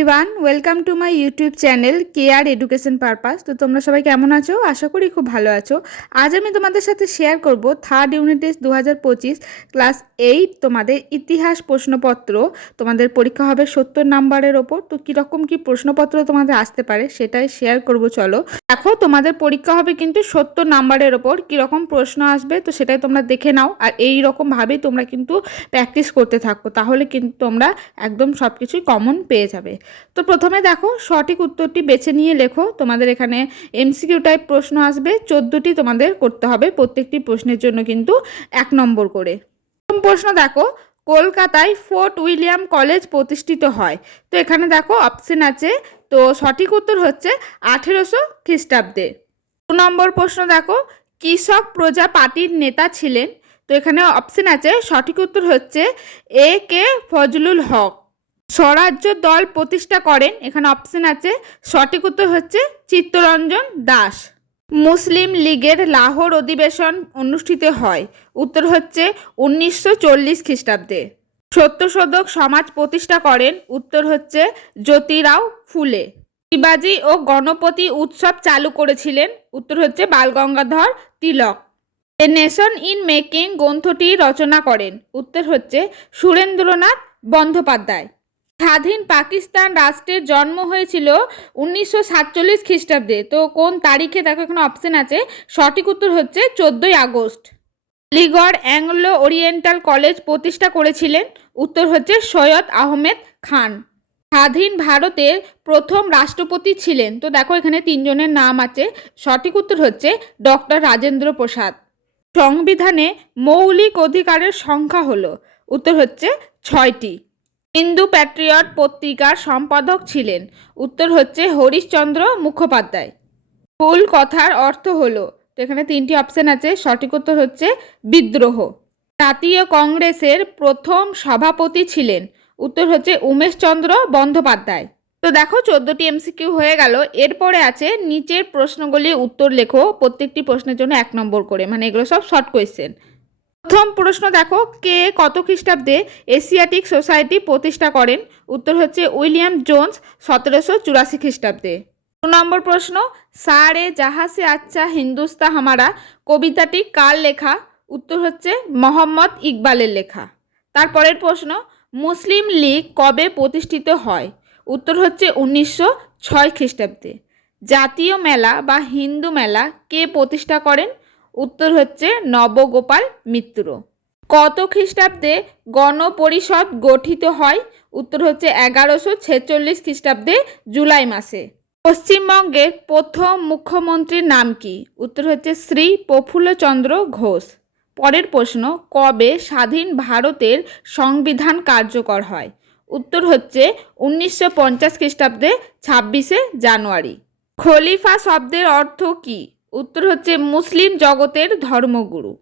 Everyone welcome to my YouTube channel care education purpose তো তোমরা সবাই কেমন আছো? আশা করি খুব ভালো আছো। আজ আমি তোমাদের সাথে শেয়ার করব থার্ড ইউনিট টেস্ট দু হাজার পঁচিশ ক্লাস এইট তোমাদের ইতিহাস প্রশ্নপত্র। তোমাদের পরীক্ষা হবে সত্তর নাম্বারের ওপর। তো কীরকম কী প্রশ্নপত্র তোমাদের আসতে পারে সেটাই শেয়ার করব, চলো। দেখো, তোমাদের পরীক্ষা হবে কিন্তু সত্তর নাম্বারের ওপর। কীরকম প্রশ্ন আসবে তো সেটাই তোমরা দেখে নাও। আর এই রকমভাবেই তোমরা কিন্তু প্র্যাকটিস করতে থাকো। তাহলে কিন্তু তোমরা একদম সব কিছুই কমন পেয়ে যাবে। তো প্রথমে দেখো সঠিক উত্তরটি বেছে নিয়ে লেখো। তোমাদের এখানে এমসিকিউ টাইপ প্রশ্ন আসবে। চোদ্দোটি তোমাদের করতে হবে। প্রত্যেকটি প্রশ্নের জন্য কিন্তু এক নম্বর করে। প্রথম প্রশ্ন দেখো, কলকাতায় ফোর্ট উইলিয়াম কলেজ প্রতিষ্ঠিত হয়। তো এখানে দেখো অপশন আছে। তো সঠিক উত্তর হচ্ছে আঠেরোশো খ্রিস্টাব্দে। দু নম্বর প্রশ্ন দেখো, কৃষক প্রজা পার্টির নেতা ছিলেন। তো এখানে অপশন আছে, সঠিক উত্তর হচ্ছে এ কে ফজলুল হক। স্বরাজ্য দল প্রতিষ্ঠা করেন। এখানে অপশন আছে। সঠিক উত্তর হচ্ছে চিত্তরঞ্জন দাস। মুসলিম লীগের লাহোর অধিবেশন অনুষ্ঠিত হয়। উত্তর হচ্ছে উনিশশো চল্লিশ খ্রিস্টাব্দে। সত্যশোধক সমাজ প্রতিষ্ঠা করেন। উত্তর হচ্ছে জ্যোতিরাও ফুলে। শিবাজি ও গণপতি উৎসব চালু করেছিলেন। উত্তর হচ্ছে Balgangadhar Tilak. A nation in making গ্রন্থটি রচনা করেন। উত্তর হচ্ছে সুরেন্দ্রনাথ বন্দ্যোপাধ্যায়। স্বাধীন পাকিস্তান রাষ্ট্রের জন্ম হয়েছিল উনিশশো সাতচল্লিশ খ্রিস্টাব্দে। তো কোন তারিখে? দেখো, এখানে অপশন আছে। সঠিক উত্তর হচ্ছে চোদ্দোই August. Aligarh Anglo Oriental college প্রতিষ্ঠা করেছিলেন। উত্তর হচ্ছে সৈয়দ আহমেদ খান। স্বাধীন ভারতের প্রথম রাষ্ট্রপতি ছিলেন। তো দেখো, এখানে তিনজনের নাম আছে। সঠিক উত্তর হচ্ছে ডক্টর রাজেন্দ্র প্রসাদ। সংবিধানে মৌলিক অধিকারের সংখ্যা হলো। উত্তর হচ্ছে ছয়টি। হিন্দু প্যাট্রিয়ট পত্রিকার সম্পাদক ছিলেন। উত্তর হচ্ছে হরিশচন্দ্র মুখোপাধ্যায়। ফুল কথার অর্থ হলো, তো এখানে তিনটি অপশন আছে। সঠিক উত্তর হচ্ছে বিদ্রোহ। জাতীয় কংগ্রেসের প্রথম সভাপতি ছিলেন। উত্তর হচ্ছে উমেশচন্দ্র বন্দ্যোপাধ্যায়। তো দেখো, চোদ্দোটি এমসিকিউ হয়ে গেল। এরপরে আছে নিচের প্রশ্নগুলি উত্তর লেখো। প্রত্যেকটি প্রশ্নের জন্য এক নম্বর করে। মানে এগুলো সব শর্ট কোয়েশ্চেন প্রথম প্রশ্ন দেখো, কে কত খ্রিস্টাব্দে এশিয়াটিক সোসাইটি প্রতিষ্ঠা করেন? উত্তর হচ্ছে উইলিয়াম জোন্স, সতেরোশো চুরাশি খ্রিস্টাব্দে। দু নম্বর প্রশ্ন, সারে জাহাসে আচ্ছা হিন্দুস্তা হামারা, কবিতাটি কার লেখা? উত্তর হচ্ছে মোহাম্মদ ইকবালের লেখা। তারপরের প্রশ্ন, মুসলিম লীগ কবে প্রতিষ্ঠিত হয়? উত্তর হচ্ছে উনিশশো ছয় খ্রিস্টাব্দে। জাতীয় মেলা বা হিন্দু মেলা কে প্রতিষ্ঠা করেন? উত্তর হচ্ছে নবগোপাল মিত্র। কত খ্রিস্টাব্দে গণপরিষদ গঠিত হয়? উত্তর হচ্ছে এগারোশো ছেচল্লিশ খ্রিস্টাব্দে জুলাই মাসে। পশ্চিমবঙ্গের প্রথম মুখ্যমন্ত্রীর নাম কি? উত্তর হচ্ছে শ্রী প্রফুল্লচন্দ্র ঘোষ। পরের প্রশ্ন, কবে স্বাধীন ভারতের সংবিধান কার্যকর হয়? উত্তর হচ্ছে উনিশশো পঞ্চাশ খ্রিস্টাব্দে ছাব্বিশে জানুয়ারি। খলিফা শব্দের অর্থ কী? উত্তর হচ্ছে মুসলিম জগতের ধর্মগুরু।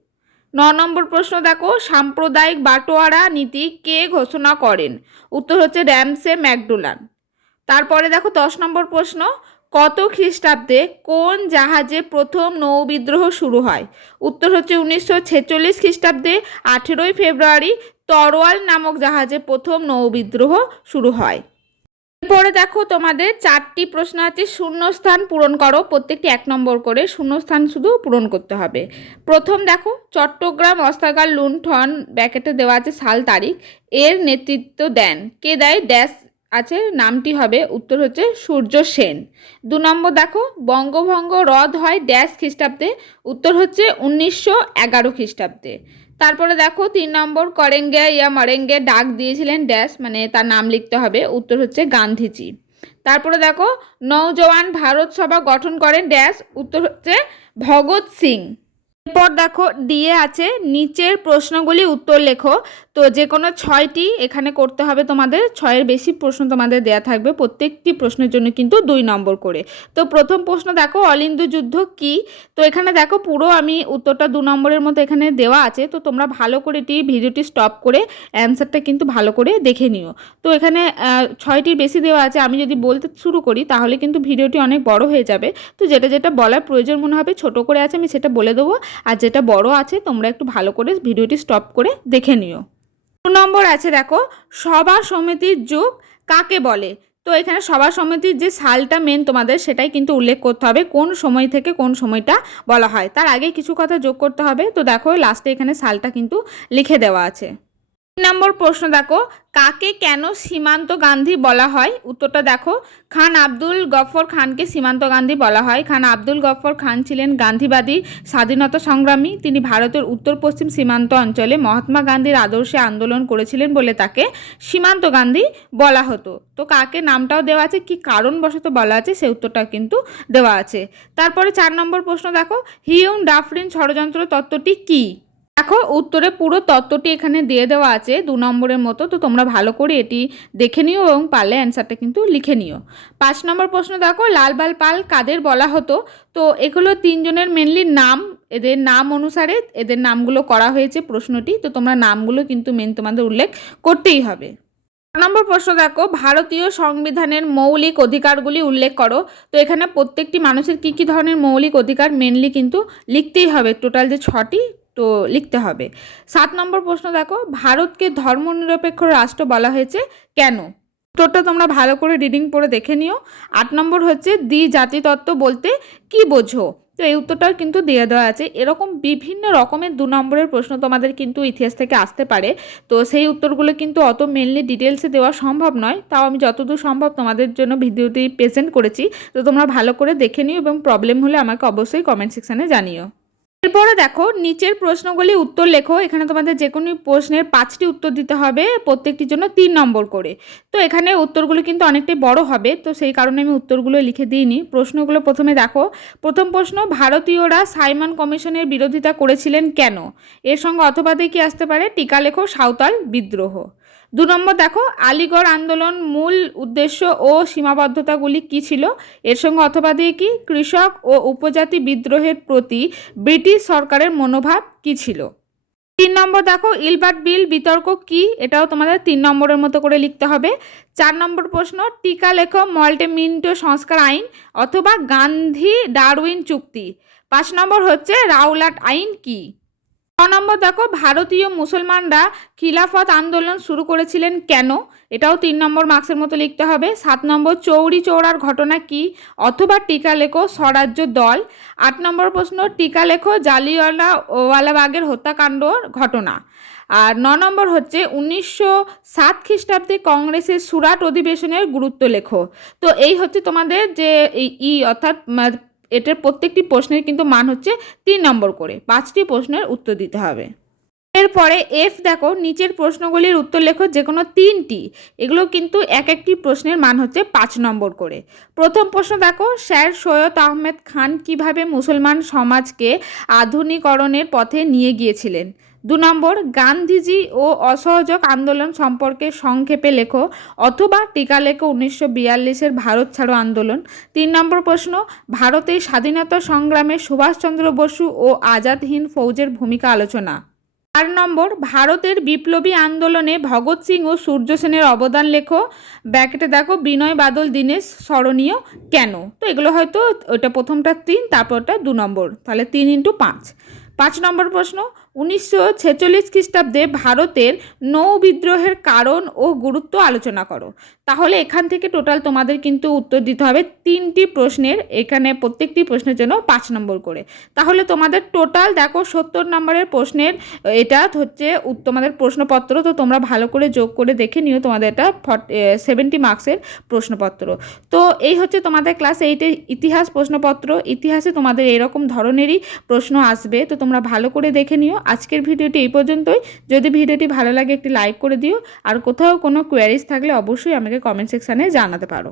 ন নম্বর প্রশ্ন দেখো, সাম্প্রদায়িক বাটোয়ারা নীতি কে ঘোষণা করেন? উত্তর হচ্ছে র্যামসে ম্যাকডোলান। তারপরে দেখো দশ নম্বর প্রশ্ন, কত খ্রিস্টাব্দে কোন জাহাজে প্রথম নৌবিদ্রোহ শুরু হয়? উত্তর হচ্ছে উনিশশো ছেচল্লিশ খ্রিস্টাব্দে আঠেরোই ফেব্রুয়ারি তরোয়াল নামক জাহাজে প্রথম নৌবিদ্রোহ শুরু হয়। এরপরে দেখো তোমাদের চারটি প্রশ্ন আছে, শূন্যস্থান পূরণ করো, প্রত্যেকটি এক নম্বর করে শূন্যস্থান শুধু পূরণ করতে হবে। প্রথম দেখো, চট্টগ্রাম অস্ত্রাগার লুণ্ঠন, ব্যাকেটে দেওয়া আছে সাল তারিখ, এর নেতৃত্ব দেন। কে দেয়? ড্যাশ আছে, নামটি হবে, উত্তর হচ্ছে সূর্য সেন। দু নম্বর দেখো, বঙ্গভঙ্গ রদ হয় ড্যাশ খ্রিস্টাব্দে, উত্তর হচ্ছে উনিশশো এগারো খ্রিস্টাব্দে। তারপরে দেখো তিন নম্বর করেঙ্গে, ইয়া মরেঙ্গে ডাক দিয়েছিলেন ড্যাশ মানে তার নাম লিখতে হবে, উত্তর হচ্ছে গান্ধীজি। তারপরে দেখো নৌজওয়ান ভারত সভা গঠন করেন ড্যাশ, উত্তর হচ্ছে ভগৎ সিং। এরপর দেখো, দিয়ে আছে নিচের প্রশ্নগুলি উত্তর লেখো। তো যে কোনো ছয়টি এখানে করতে হবে তোমাদের। ছয়ের বেশি প্রশ্ন তোমাদের দেয়া থাকবে প্রত্যেকটি প্রশ্নের জন্য কিন্তু দুই নম্বর করে। তো প্রথম প্রশ্ন দেখো, অলিন্দু যুদ্ধ কি? তো এখানে দেখো, পুরো আমি উত্তরটা দু নম্বরের মতো এখানে দেওয়া আছে। তো তোমরা ভালো করে এটি ভিডিওটি স্টপ করে অ্যান্সারটা কিন্তু ভালো করে দেখে নিও। তো এখানে ছয়টির বেশি দেওয়া আছে। আমি যদি বলতে শুরু করি, তাহলে কিন্তু ভিডিওটি অনেক বড় হয়ে যাবে। তো যেটা যেটা বলার প্রয়োজন মনে হবে, ছোট করে আছে, আমি সেটা বলে দেবো। আর যেটা বড় আছে, তোমরা একটু ভালো করে ভিডিওটি স্টপ করে দেখে নিও। দু নম্বর আছে দেখো সভা সমিতির যুগ কাকে বলে? তো এখানে সভা সমিতির যে সালটা মেন তোমাদের সেটাই কিন্তু উল্লেখ করতে হবে, কোন সময় থেকে কোন সময়টা বলা হয়। তার আগে কিছু কথা যোগ করতে হবে। তো দেখো লাস্টে এখানে সালটা কিন্তু লিখে দেওয়া আছে। নম্বর প্রশ্ন দেখো, কাকে কেন সীমান্ত গান্ধী বলা হয়? উত্তরটা দেখো, খান আব্দুল গফর খানকে সীমান্ত গান্ধী বলা হয়। খান আব্দুল গফর খান ছিলেন গান্ধীবাদী, স্বাধীনতা সংগ্রামী। তিনি ভারতের উত্তর পশ্চিম সীমান্ত অঞ্চলে মহাত্মা গান্ধীর আদর্শে আন্দোলন করেছিলেন বলে তাকে সীমান্ত গান্ধী বলা হতো। তো কাকে নামটাও দেওয়া আছে, কি কারণবশত বলা আছে, সে উত্তরটা কিন্তু দেওয়া আছে। তারপরে চার নম্বর প্রশ্ন দেখো হিউং ডাফরিন ষড়যন্ত্র তত্ত্বটি কী? দেখো, উত্তরে পুরো তত্ত্বটি এখানে দিয়ে দেওয়া আছে, দু নম্বরের মতো। তো তোমরা ভালো করে এটি দেখে নিও এবং পারলে অ্যান্সারটা কিন্তু লিখে নিও। পাঁচ নম্বর প্রশ্ন দেখো লালবাল পাল কাদের বলা হতো? তো এগুলো তিনজনের মেনলি নাম, এদের নাম অনুসারে এদের নামগুলো করা হয়েছে প্রশ্নটি। তো তোমরা নামগুলো কিন্তু মেন তোমাদের উল্লেখ করতেই হবে। নম্বর প্রশ্ন দেখো, ভারতীয় সংবিধানের মৌলিক অধিকারগুলি উল্লেখ করো। তো এখানে প্রত্যেকটি মানুষের কী কী ধরনের মৌলিক অধিকার মেনলি কিন্তু লিখতেই হবে। টোটাল যে ছটি তো লিখতে হবে। সাত নম্বর প্রশ্ন দেখো, ভারতকে ধর্মনিরপেক্ষ রাষ্ট্র বলা হয়েছে কেন? উত্তরটা তোমরা ভালো করে রিডিং পড়ে দেখে নিও। আট নম্বর হচ্ছে, দ্বি জাতিতত্ত্ব বলতে কি বোঝো? তো এই উত্তরটাও কিন্তু দিয়ে দেওয়া আছে। এরকম বিভিন্ন রকমের দু নম্বরের প্রশ্ন তোমাদের কিন্তু ইতিহাস থেকে আসতে পারে। তো সেই উত্তরগুলো কিন্তু অত মেনলি ডিটেলসে দেওয়া সম্ভব নয়। তাও আমি যতদূর সম্ভব তোমাদের জন্য ভিডিওটি প্রেজেন্ট করেছি। তো তোমরা ভালো করে দেখে নিও এবং প্রবলেম হলে আমাকে অবশ্যই কমেন্ট সেকশানে জানিও। এরপরে দেখো, নিচের প্রশ্নগুলি উত্তর লেখো। এখানে তোমাদের যে কোনো প্রশ্নের পাঁচটি উত্তর দিতে হবে, প্রত্যেকটির জন্য তিন নম্বর করে। তো এখানে উত্তরগুলো কিন্তু অনেকটাই বড় হবে, তো সেই কারণে আমি উত্তরগুলো লিখে দিইনি। প্রশ্নগুলো প্রথমে দেখো, প্রথম প্রশ্ন, ভারতীয়রা সাইমন কমিশনের বিরোধিতা করেছিলেন কেন? এর সঙ্গে অথবা দিয়ে কি আসতে পারে, টিকা লেখো, সাঁওতাল বিদ্রোহ। দু নম্বর দেখো, আলিগড় আন্দোলন মূল উদ্দেশ্য ও সীমাবদ্ধতাগুলি কী ছিল? এর সঙ্গে অথবা দিয়ে কি? কৃষক ও উপজাতি বিদ্রোহের প্রতি ব্রিটিশ সরকারের মনোভাব কী ছিল? তিন নম্বর দেখো, ইলবার্ট বিল বিতর্ক কি? এটাও তোমাদের তিন নম্বরের মতো করে লিখতে হবে। চার নম্বর প্রশ্ন, টিকা লেখ মল্টেমিন্টো সংস্কার আইন অথবা গান্ধী ডারউইন চুক্তি। পাঁচ নম্বর হচ্ছে রাউলাট আইন কি? নম্বর দেখো, ভারতীয় মুসলমানরা খিলাফত আন্দোলন শুরু করেছিলেন কেন? এটাও তিন নম্বর মার্কসের মতো লিখতে হবে। সাত নম্বর, চৌরি চৌড়ার ঘটনা কি? অথবা টিকা লেখো, স্বরাজ্য দল। আট নম্বর প্রশ্ন, টিকা লেখো জালিওয়ালা ওয়ালাবাগের হত্যাকাণ্ডর ঘটনা। আর ন নম্বর হচ্ছে, উনিশশো সাত খ্রিস্টাব্দে কংগ্রেসের সুরাট অধিবেশনের গুরুত্ব লেখো। তো এই হচ্ছে তোমাদের যে ই অর্থাৎ এটার প্রত্যেকটি প্রশ্নের কিন্তু মান হচ্ছে তিন নম্বর করে। পাঁচটি প্রশ্নের উত্তর দিতে হবে। এরপরে এফ দেখো, নিচের প্রশ্নগুলির উত্তর লেখো যে কোনো তিনটি। এগুলো কিন্তু এক একটি প্রশ্নের মান হচ্ছে পাঁচ নম্বর করে। প্রথম প্রশ্ন দেখো, স্যার সৈয়দ আহমেদ খান কীভাবে মুসলমান সমাজকে আধুনিকরণের পথে নিয়ে গিয়েছিলেন? দু নম্বর, গান্ধীজি ও অসহযোগ আন্দোলন সম্পর্কে সংক্ষেপে লেখো, অথবা টিকা লেখো উনিশশো বিয়াল্লিশের ভারত ছাড়ো আন্দোলন। তিন নম্বর প্রশ্ন ভারতের স্বাধীনতা সংগ্রামে সুভাষচন্দ্র বসু ও আজাদ হিন্দ ফৌজের ভূমিকা আলোচনা। চার নম্বর, ভারতের বিপ্লবী আন্দোলনে ভগৎ সিং ও সূর্য সেনের অবদান লেখো। ব্যাকেটে দেখো, বিনয় বাদল, দীনেশ, স্মরণীয়, কেন? তো এগুলো হয়তো ওটা প্রথমটা তিন, তারপরটা দু নম্বর, তাহলে তিন ইন্টু পাঁচ। পাঁচ নম্বর প্রশ্ন উনিশশো ছেচল্লিশ খ্রিস্টাব্দে ভারতের নৌ বিদ্রোহের কারণ ও গুরুত্ব আলোচনা করো। তাহলে এখান থেকে টোটাল তোমাদের কিন্তু উত্তর দিতে হবে তিনটি প্রশ্নের, এখানে প্রত্যেকটি প্রশ্নের জন্য পাঁচ নম্বর করে। তাহলে তোমাদের টোটাল দেখো সত্তর নম্বরের প্রশ্নের, এটা হচ্ছে তোমাদের প্রশ্নপত্র, তো তোমরা ভালো করে যোগ করে দেখে নিও তোমাদের এটা সেভেন্টি মার্কসের প্রশ্নপত্র। তো এই হচ্ছে তোমাদের ক্লাস এইটের ইতিহাস প্রশ্নপত্র। ইতিহাসে তোমাদের এরকম ধরনেরই প্রশ্ন আসবে, তো তোমরা ভালো করে দেখে নিও। আজকের ভিডিওটি এই পর্যন্তই। যদি ভিডিওটি ভালো লাগে একটি লাইক করে দিও। আর কোথাও কোনো কোয়ারিজ থাকলে অবশ্যই আমাকে কমেন্ট সেকশানে জানাতে পারো।